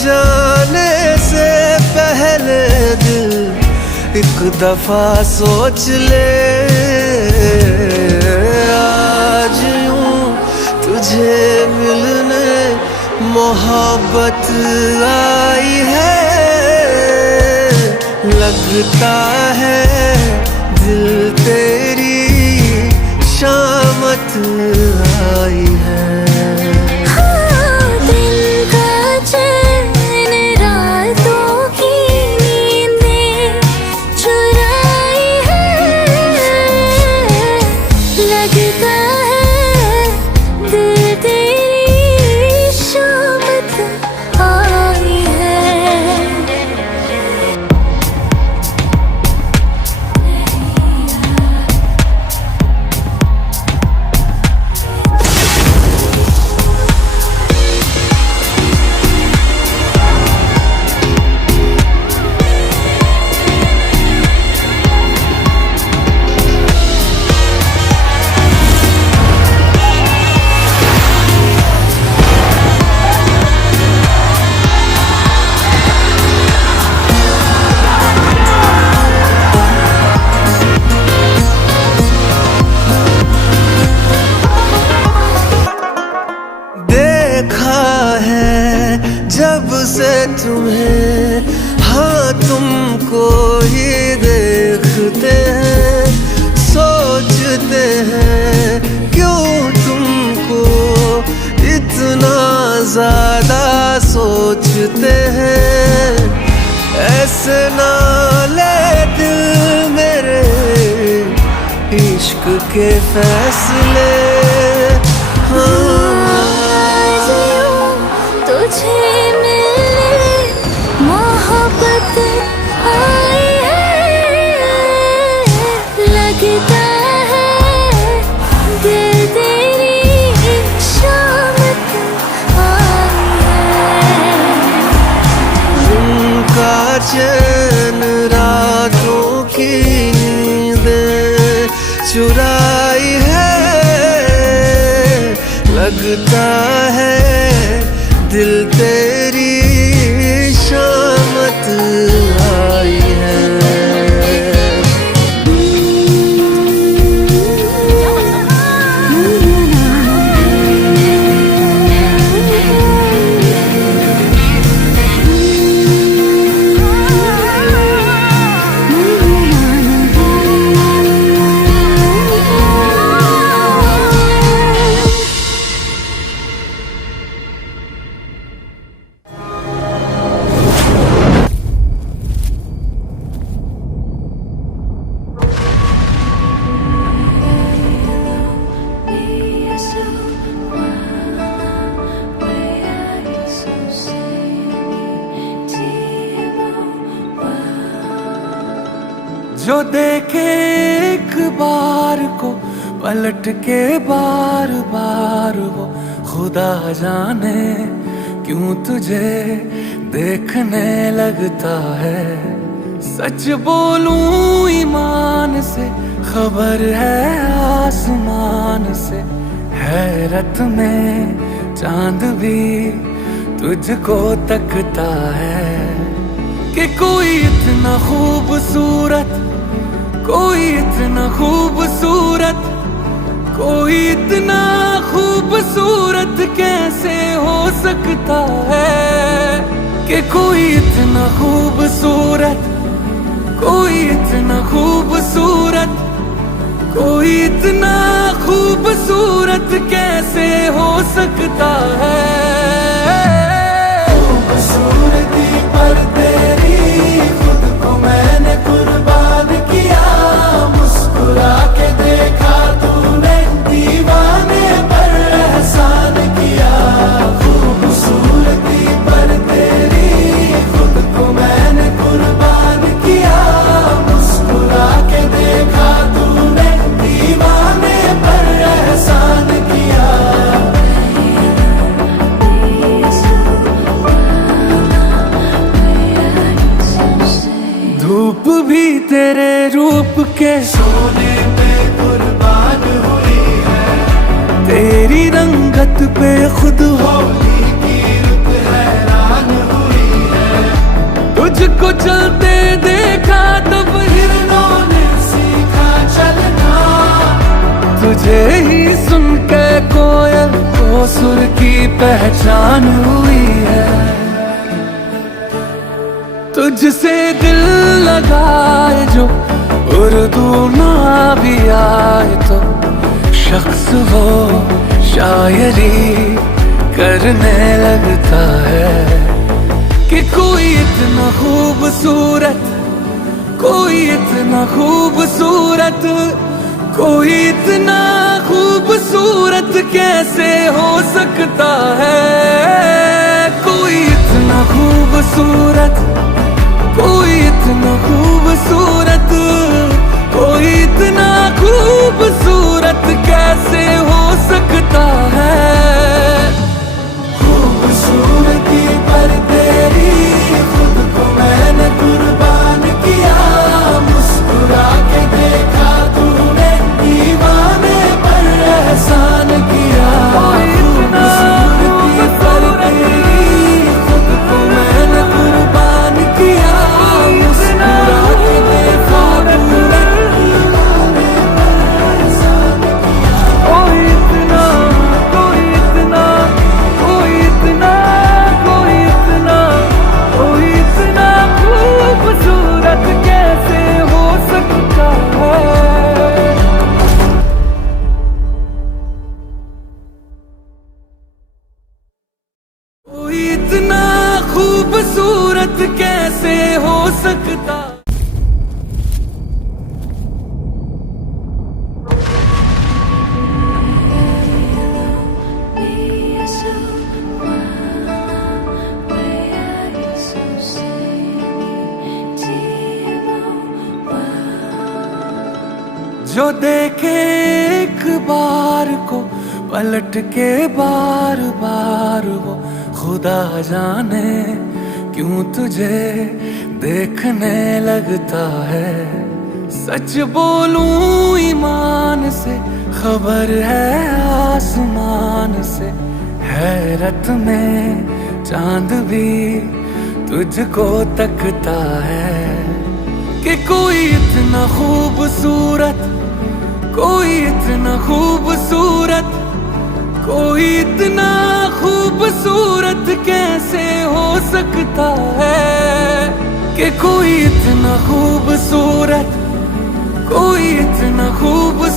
जाने से पहले दिल एक दफा सोच ले, आज यूं तुझे मिलने मोहब्बत आई है, लगता है दिल तेरी शामत आई है। जब से तुम्हें, हाँ तुमको ही देखते हैं, सोचते हैं क्यों तुमको इतना ज्यादा सोचते हैं। ऐसे ना ले दिल मेरे इश्क के फैसले, चैन रातों की नींदें चुराई है, लगता है दिल तेरी शामत आई है। जो देखे एक बार को पलट के बार बार, वो खुदा जाने क्यों तुझे देखने लगता है। सच बोलूं ईमान से, खबर है आसमान से, हैरत में चांद भी तुझको तकता है कि कोई इतना खूबसूरत, कोई इतना खूबसूरत, कोई इतना खूबसूरत कैसे हो सकता है, कि कोई इतना खूबसूरत, कोई इतना खूबसूरत, कोई इतना खूबसूरत कैसे हो सकता है। खूबसूरती पर तेरी खुद को मैंने कुर्बान किया, मुस्कुरा के देखा तूने, दीवाने पर एहसान किया। खूबसूरती पर तेरी खुद को मैंने कुर्बान किया, मुस्कुरा के देखा तूने, दीवाने पर एहसान किया। धूप भी तेरे रूप के सोने पे कुर्बान हुई है, तेरी रंगत पे खुद होली की रुत हैरान हुई पहचान हुई है। तुझसे दिल लगाए जो उर्दू ना भी आए तो शख्स वो शायरी करने लगता है। कि कोई इतना खूबसूरत, कोई इतना खूबसूरत, कोई इतना खूबसूरत कैसे हो सकता है। कोई इतना खूबसूरत, कोई इतना खूबसूरत, कोई इतना खूबसूरत कैसे हो सकता है। खूबसूरती पर तेरी खुद को मैंने कुर्बान किया। मुस्कुरा के देखा तूने, दीवाने पर एहसान किया। खूबसूरती पर तेरी खुद को मैंने कुर्बान किया। मुस्कुरा के देखा तूने, दीवाने पर एहसान किया। कोई इतना, कोई इतना, कोई इतना, कोई इतना, कोई इतना खूबसूरत कैसे हो सकता है। कोई इतना खूबसूरत कैसे हो सकता। जो देखे एक बार को पलट के बार बार वो खुदा जाने क्यों तुझे देखने लगता है। सच बोलूं ईमान से, खबर है आसमान से, हैरत में चांद भी तुझको तकता है। कि कोई इतना खूबसूरत, कोई इतना खूबसूरत, कोई इतना खूबसूरत कैसे हो सकता है। कि कोई इतना खूबसूरत, कोई इतना खूबसूरत।